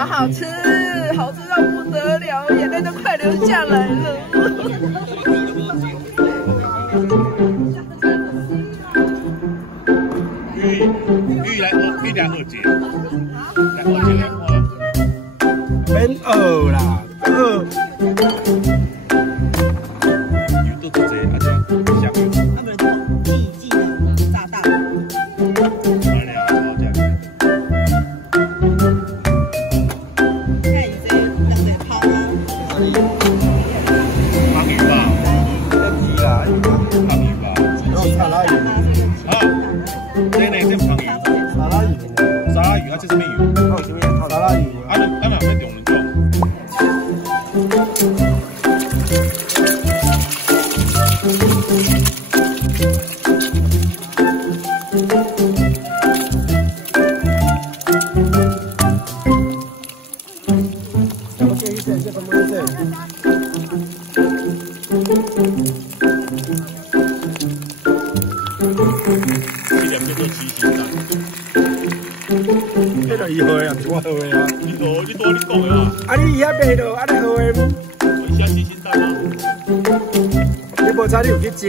好好吃，好吃到不得了，眼泪都快流下来了。玉来二姐，来二姐来花，免二啦，二。油都多济，而且香油。他们季的炸弹。漂亮，好吃。看你这两嘴泡啊。汤鱼吧，皮啦，汤鱼吧，然后沙拉油。啊，这呢这汤鱼，沙拉油。沙拉鱼啊，这什么油？哦，什么沙拉油？啊，哪要中两种？这两个做七星蛋。这个以后啊，是我好的啊。你讲的啊？啊，你遐卖咯，啊你好的，我下七星蛋吗？你无差你有去食。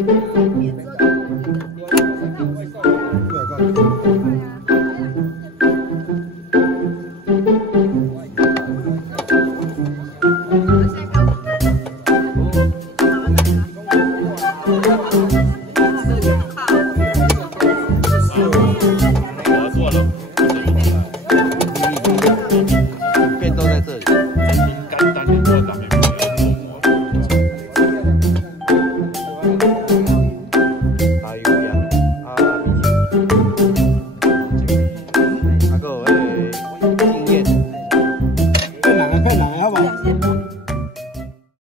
来。